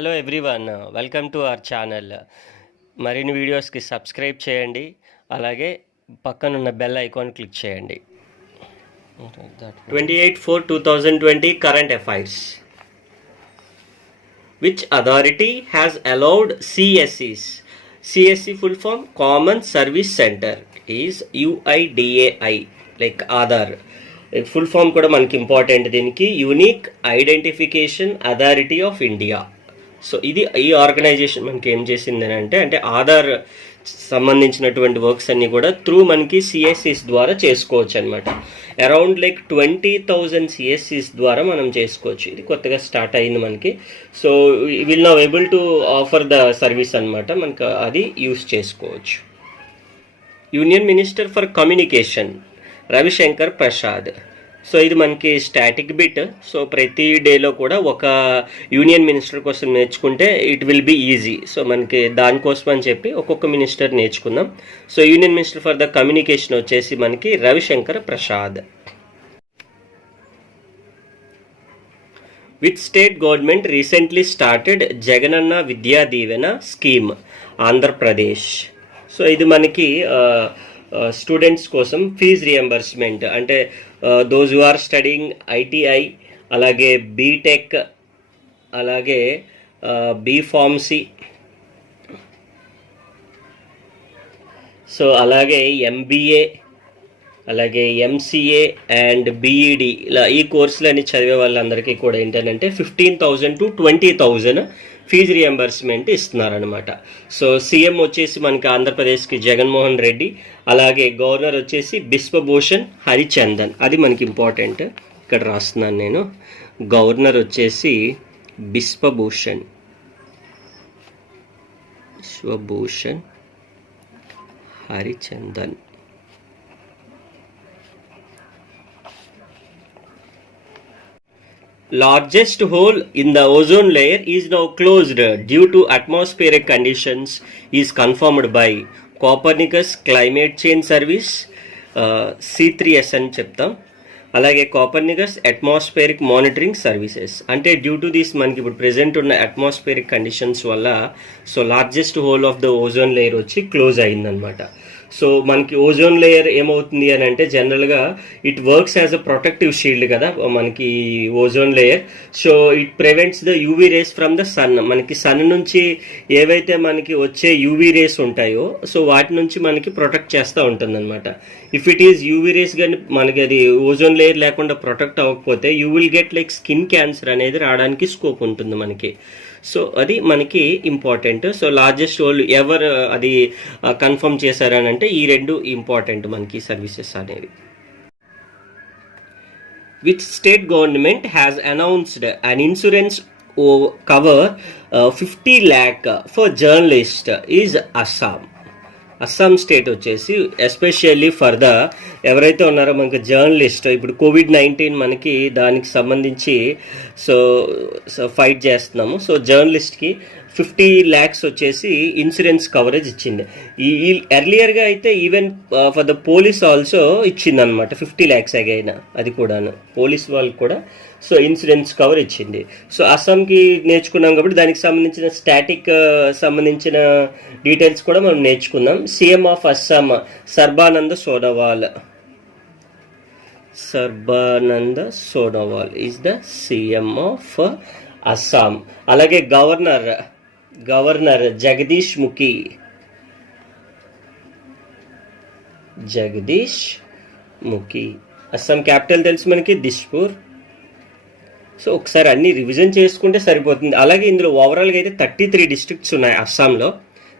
Hello everyone, welcome to our channel. మరిన్ని వీడియోస్కి subscribe చేయండి, అలాగే పక్కనున్న బెల్ ఐకాన్ క్లిక్ చేయండి. 28/4/2020 current affairs. Which authority has allowed CSCs? CSC full form Common Service Center is UIDAI, like Aadhaar. Full form కూడా మనకి important. దీనికి unique identification authority of India. So ఇది ఈ ఆర్గనైజేషన్ మనకి ఏం చేసింది అంటే ఆధార్ సంబంధించినటువంటి వర్క్స్ అన్నీ కూడా త్రూ మనకి సిఎస్సిస్ ద్వారా చేసుకోవచ్చు అనమాట. అరౌండ్ 20,000 సిఎస్సిస్ ద్వారా మనం చేసుకోవచ్చు. ఇది కొత్తగా స్టార్ట్ అయింది మనకి. So will now able to offer the service అనమాట. మనకు అది యూస్ చేసుకోవచ్చు. Union minister for communication Ravishankar Prasad. So ఇది మనకి స్టాటిక్ బిట్. సో ప్రతి డేలో కూడా ఒక యూనియన్ మినిస్టర్ కోసం నేర్చుకుంటే it will be easy. So మనకి దానికోసం అని చెప్పి ఒక్కొక్క మినిస్టర్ నేర్చుకుందాం. So union minister for the communication వచ్చేసి మనకి Ravishankar Prasad. With state government recently started Jagananna Vidya Deevena scheme Andhra Pradesh. So ఇది మనకి స్టూడెంట్స్ కోసం ఫీజ్ రియంబర్స్మెంట్, అంటే those who are studying ITI, అలాగే బీటెక్, అలాగే బీఫార్మసీ, సో అలాగే ఎంబీఏ, అలాగే ఎంసీఏ అండ్ బీఈడి, ఇలా ఈ కోర్సులని చదివే వాళ్ళందరికీ కూడా ఏంటంటే 15,000 to 20,000 ఫీజు రియంబర్స్మెంట్ ఇస్తున్నారనమాట. సో సీఎం వచ్చేసి మనకి ఆంధ్రప్రదేశ్కి జగన్మోహన్ రెడ్డి, అలాగే గవర్నర్ వచ్చేసి బిశ్వభూషణ్ హరిచందన్. అది మనకి ఇంపార్టెంట్, ఇక్కడ రాస్తున్నాను నేను. గవర్నర్ వచ్చేసి Biswabhusan Harichandan. Largest hole in the ozone layer is now closed due to atmospheric conditions is confirmed by Copernicus Climate Change Service, C3S అని చెప్తాం. అలాగే కోపర్నికస్ అట్మాస్ఫియరిక్ మానిటరింగ్ సర్వీసెస్. అంటే డ్యూ టు దిస్ మనకి ఇప్పుడు ప్రెసెంట్ ఉన్న అట్మాస్ఫియరిక్ కండిషన్స్ వల్ల so largest hole of the ozone layer వచ్చి close అయిందనమాట. సో మనకి ఓజోన్ లేయర్ ఏమవుతుంది అని అంటే జనరల్గా it works as a protective shield కదా మనకి ozone layer. So it prevents the UV rays from the sun. మనకి సన్ నుంచి ఏవైతే మనకి వచ్చే యూవీ రేస్ ఉంటాయో సో వాటి నుంచి మనకి ప్రొటెక్ట్ చేస్తూ ఉంటుంది అనమాట. If it is UV rays కానీ మనకి అది ఓజోన్ లేయర్ లేకుండా ప్రొటెక్ట్ అవ్వకపోతే you will get skin cancer అనేది రావడానికి స్కోప్ ఉంటుంది మనకి. సో అది మనకి ఇంపార్టెంట్. సో లార్జెస్ట్ హోల్ ఎవరు అది కన్ఫర్మ్ చేశారని అంటే ఈ రెండు ఇంపార్టెంట్ మనకి సర్వీసెస్ అనేవి. Which state government has announced an insurance cover 50 lakh for journalist is Assam. Assam state వచ్చేసి ఎస్పెషల్లీ ఫర్ ద ఎవరైతే ఉన్నారో మనకి జర్నలిస్ట్, ఇప్పుడు కోవిడ్-19 మనకి దానికి సంబంధించి సో ఫైట్ చేస్తున్నాము. సో జర్నలిస్ట్కి 50 lakhs వచ్చేసి ఇన్సూరెన్స్ కవరేజ్ ఇచ్చింది. ఈ ఎర్లియర్గా అయితే even for the police also ఇచ్చింది అనమాట 50 lakhs అగైన్. అది కూడాను పోలీస్ వాళ్ళకి కూడా సో ఇన్సూరెన్స్ కవర్ ఇచ్చింది. సో అస్సాంకి నేర్చుకున్నాం కాబట్టి దానికి సంబంధించిన స్టాటిక్ సంబంధించిన డీటెయిల్స్ కూడా మనం నేర్చుకుందాం. CM of Assam Sarbananda Sonowal is the CM of Assam. అలాగే గవర్నర్ జగదీష్ ముఖి. అస్సాం క్యాపిటల్ తెలుసు మనకి దిస్పూర్. సో ఒకసారి అన్ని రివిజన్ చేసుకుంటే సరిపోతుంది. అలాగే ఇందులో ఓవరాల్గా అయితే 33 డిస్ట్రిక్ట్స్ ఉన్నాయి అస్సాంలో,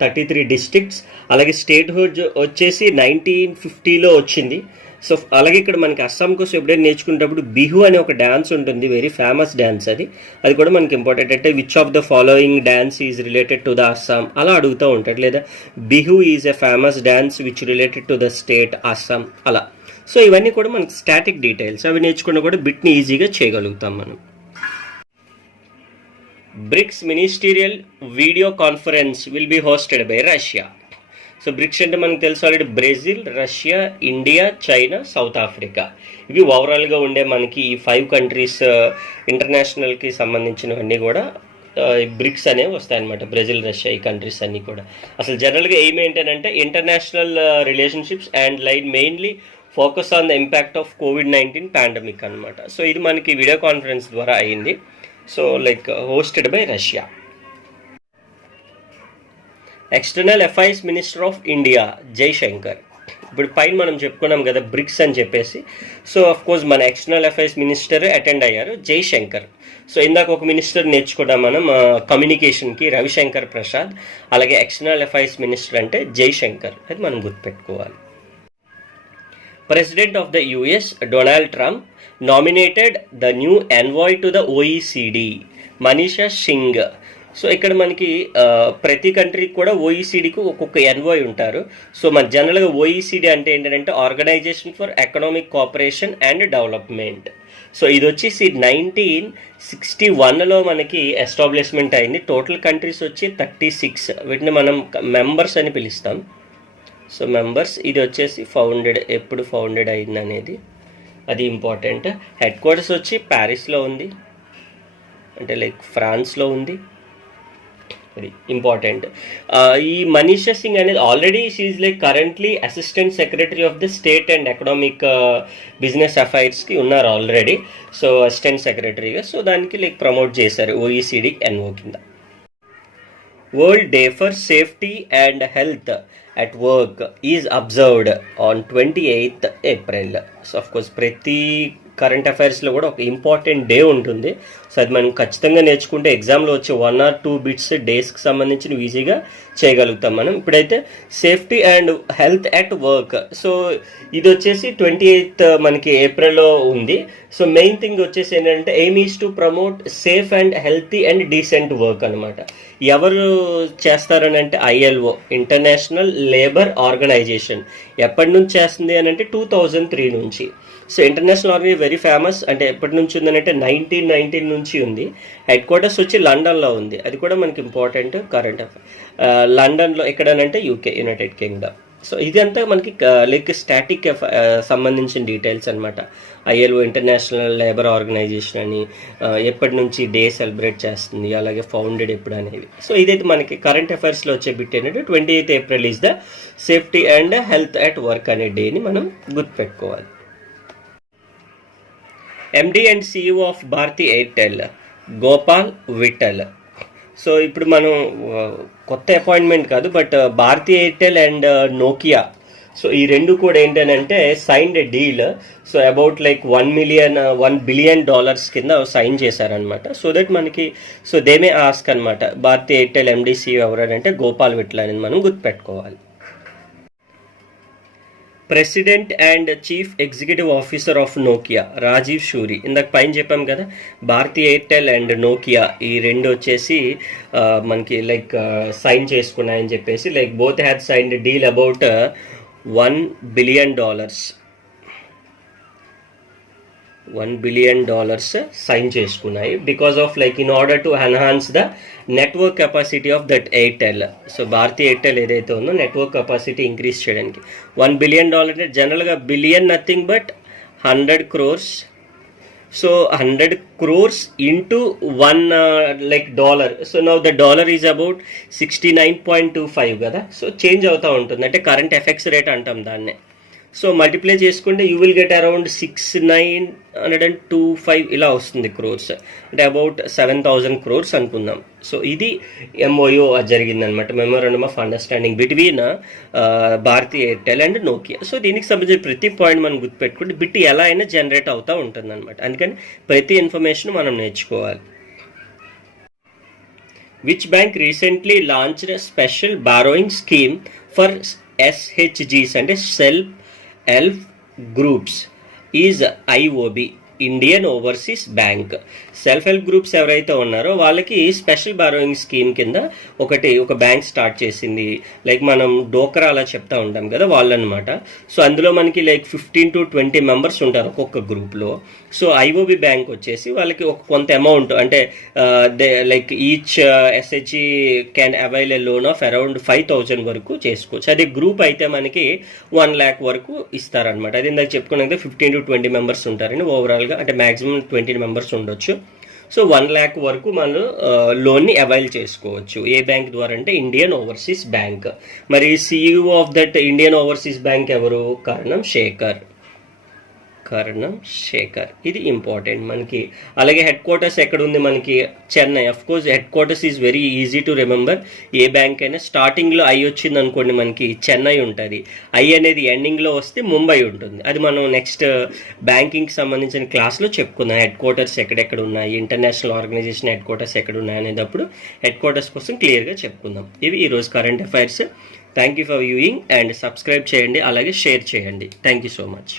33 డిస్ట్రిక్ట్స్. అలాగే స్టేట్ హుడ్ వచ్చేసి 1950లో వచ్చింది. సో అలాగే ఇక్కడ మనకి అస్సాం కోసం ఎప్పుడైనా నేర్చుకునేటప్పుడు బిహు అనే ఒక డ్యాన్స్ ఉంటుంది, వెరీ ఫేమస్ డ్యాన్స్. అది కూడా మనకి ఇంపార్టెంట్. అంటే which of the following dance is related to the Assam అలా అడుగుతూ ఉంటాడు. లేదా Bihu is a famous dance which related to the state Assam అలా. సో ఇవన్నీ కూడా మనకి స్టాటిక్ డీటెయిల్స్. అవి నేర్చుకున్నా కూడా బిట్ని ఈజీగా చేయగలుగుతాం మనం. BRICS ministerial video conference will be hosted by Russia. So BRICS అంటే మనకు తెలుసు already Brazil, Russia, India, China, South Africa. ఇవి ఓవరాల్గా ఉండే మనకి ఈ 5 కంట్రీస్ ఇంటర్నేషనల్కి సంబంధించినవన్నీ కూడా బ్రిక్స్ అనేవి వస్తాయన్నమాట. బ్రెజిల్, రష్యా ఈ కంట్రీస్ అన్నీ కూడా. అసలు జనరల్గా ఎయిమ్ ఏంటంటే international relationships and like mainly focus on the impact of COVID-19 pandemic అనమాట. సో ఇది మనకి వీడియో కాన్ఫరెన్స్ ద్వారా అయింది. So like hosted by Russia. External affairs minister of India Jaishankar. ఇప్పుడు పైన మనం చెప్పుకున్నాం కదా బ్రిక్స్ అని చెప్పేసి. సో అఫ్ కోర్స్ మన ఎక్స్టర్నల్ అఫైర్స్ మినిస్టర్ అటెండ్ అయ్యారు, జైశంకర్. సో ఇందాక ఒక మినిస్టర్ నేర్చుకున్నాం మనం కమ్యూనికేషన్కి, రవిశంకర్ ప్రసాద్. అలాగే ఎక్స్టర్నల్ అఫైర్స్ మినిస్టర్ అంటే జైశంకర్, అది మనం గుర్తుపెట్టుకోవాలి. President of the US, Donald Trump, nominated the new envoy to the OECD, Manisha Singh. So ఇక్కడ మనకి ప్రతి కంట్రీకి కూడా ఓఈసీడీకి ఒక్కొక్క ఎన్వాయ్ ఉంటారు. సో మన జనరల్గా ఓఈసీడీ అంటే ఏంటంటే organisation for economic cooperation and development. So ఇది వచ్చేసి 1961లో మనకి ఎస్టాబ్లిష్మెంట్ అయింది. టోటల్ కంట్రీస్ వచ్చి 36, వీటిని మనం మెంబర్స్ అని పిలుస్తాం. సో మెంబర్స్, ఇది వచ్చేసి ఎప్పుడు ఫౌండెడ్ అయింది అనేది అది ఇంపార్టెంట్. హెడ్ క్వార్టర్స్ వచ్చి ప్యారిస్లో ఉంది, అంటే లైక్ ఫ్రాన్స్లో ఉంది, అది ఇంపార్టెంట్. ఈ మనీషా సింగ్ అనేది already she like currently assistant secretary of the state and economic business అఫైర్స్కి ఉన్నారు ఆల్రెడీ. సో అసిస్టెంట్ సెక్రటరీగా, సో దానికి లైక్ ప్రమోట్ చేశారు ఓఈసీడీ ఎన్ఓ కింద. World day for safety and health at work is observed on 28th April. So of course ప్రతి current అఫైర్స్లో కూడా ఒక ఇంపార్టెంట్ డే ఉంటుంది. సో అది మనం ఖచ్చితంగా నేర్చుకుంటే ఎగ్జామ్లో వచ్చే 1 or 2 బిట్స్ డేస్కి సంబంధించిన ఈజీగా చేయగలుగుతాం మనం. ఇప్పుడైతే safety and health at work. So ఇది వచ్చేసి 28th మనకి ఏప్రిల్లో ఉంది. సో మెయిన్ థింగ్ వచ్చేసి ఏంటంటే aim is to promote safe and healthy and decent work అనమాట. ఎవరు చేస్తారని అంటే ILO, ఇంటర్నేషనల్ లేబర్ ఆర్గనైజేషన్. ఎప్పటి నుంచి చేస్తుంది అని అంటే 2003 నుంచి. So international organisation very famous. అంటే ఎప్పటి నుంచి ఉందనంటే 1919 నుంచి ఉంది. హెడ్ క్వార్టర్స్ వచ్చి లండన్లో ఉంది, అది కూడా మనకి ఇంపార్టెంట్ కరెంట్ అఫైర్. లండన్లో ఎక్కడనంటే UK, యునైటెడ్ కింగ్డమ్. సో ఇదంతా మనకి లైక్ స్టాటిక్ సంబంధించిన డీటెయిల్స్ అనమాట. ILO ఇంటర్నేషనల్ లేబర్ ఆర్గనైజేషన్ అని ఎప్పటి నుంచి డే సెలబ్రేట్ చేస్తుంది, అలాగే ఫౌండెడ్ ఎప్పుడు అనేవి. సో ఇదైతే మనకి కరెంట్ అఫైర్స్లో వచ్చే బిట్ ఏంటంటే 28th April is the safety and health at work అనే డేని మనం గుర్తుపెట్టుకోవాలి. MD and CEO of Bharti Airtel Gopal Vittal. So ఇప్పుడు మనం కొత్త అపాయింట్మెంట్ కాదు, but Bharti Airtel and Nokia, so ఈ రెండు కూడా ఏంటంటే signed deal. So about like $1 billion కింద సైన్ చేశారనమాట. సో దట్ మనకి సో దే మే ఆస్క్ అనమాట భారతీ ఎయిర్టెల్ MD CEO ఎవరంటే గోపాల్ విఠల్ అని మనం గుర్తుపెట్టుకోవాలి. President and chief executive officer of Nokia Rajeev Suri. ఇందాక పైన చెప్పాం కదా భారతీ ఎయిర్టెల్ అండ్ నోకియా ఈ రెండు వచ్చేసి మనకి లైక్ సైన్ చేసుకున్నాయని చెప్పేసి. Like both had signed deal about $1 billion sign చేసుకున్నాయి. Because of like in order to enhance the network capacity of that Airtel. So Bharti Airtel ఏదైతే ఉందో నెట్వర్క్ కెపాసిటీ ఇంక్రీజ్ చేయడానికి. $1 బిలియన్ అంటే జనరల్గా billion nothing but 100 crores. So 100 crores into $1 like dollar. So now the dollar is about 69.25 కదా. So change అవుతూ ఉంటుంది, అంటే current effects rate అంటాం దాన్నే. సో మల్టిప్లై చేసుకుంటే యూ విల్ గెట్ అరౌండ్ 6925 ఇలా వస్తుంది క్రోర్స్, అంటే అబౌట్ 7,000 crores అనుకుందాం. సో ఇది MOU జరిగిందనమాట, memorandum of understanding between Bharti Airtel and Nokia. So దీనికి సంబంధించిన ప్రతి పాయింట్ మనం గుర్తుపెట్టుకుంటే బిట్ ఎలా అయినా జనరేట్ అవుతూ ఉంటుంది అనమాట. అందుకని ప్రతి ఇన్ఫర్మేషన్ మనం నేర్చుకోవాలి. Which bank recently launched special borrowing scheme for SHGs అంటే self help groups is IOB, Indian overseas bank. Self help groups ఎవరైతే ఉన్నారో వాళ్ళకి స్పెషల్ బారోయింగ్ స్కీమ్ కింద ఒక బ్యాంక్ స్టార్ట్ చేసింది. లైక్ మనం డోక్రా అలా చెప్తా ఉంటాం కదా వాళ్ళనమాట. సో అందులో మనకి లైక్ 15 to 20 members ఉంటారు ఒక్కొక్క గ్రూప్లో. సో IOB బ్యాంక్ వచ్చేసి వాళ్ళకి ఒక కొంత అమౌంట్, అంటే like each SHG can avail a loan of around 5,000 వరకు చేసుకోవచ్చు. అదే గ్రూప్ అయితే మనకి 1 lakh వరకు ఇస్తారనమాట. అది ఇందాక చెప్పుకున్నాక 15 to 20 members ఉంటారని ఓవరాల్గా, అంటే మాక్సిమం 20 members ఉండొచ్చు. సో 1 lakh వరకు మనం లోన్ని అవైల్ చేసుకోవచ్చు. ఏ బ్యాంక్ ద్వారా అంటే ఇండియన్ ఓవర్సీస్ బ్యాంక్. మరి CEO of that Indian overseas bank ఎవరు? కర్ణం శేఖర్. ఇది ఇంపార్టెంట్ మనకి. అలాగే హెడ్ క్వార్టర్స్ ఎక్కడ ఉంది మనకి? Chennai. Of course head quarters is very easy to remember. A bank అయినా స్టార్టింగ్లో ఐ వచ్చింది అనుకోండి మనకి చెన్నై ఉంటుంది. ఐ అనేది ఎండింగ్లో వస్తే ముంబై ఉంటుంది. అది మనం నెక్స్ట్ బ్యాంకింగ్కి సంబంధించిన క్లాస్లో చెప్పుకుందాం. హెడ్ క్వార్టర్స్ ఎక్కడెక్కడ ఉన్నాయి, ఇంటర్నేషనల్ ఆర్గనైజేషన్ హెడ్ క్వార్టర్స్ ఎక్కడ ఉన్నాయి అనేటప్పుడు హెడ్ క్వార్టర్స్ కోసం క్లియర్గా చెప్పుకుందాం. ఇవి ఈరోజు current affairs. Thank you for viewing and subscribe చేయండి, అలాగే షేర్ చేయండి. Thank you so much.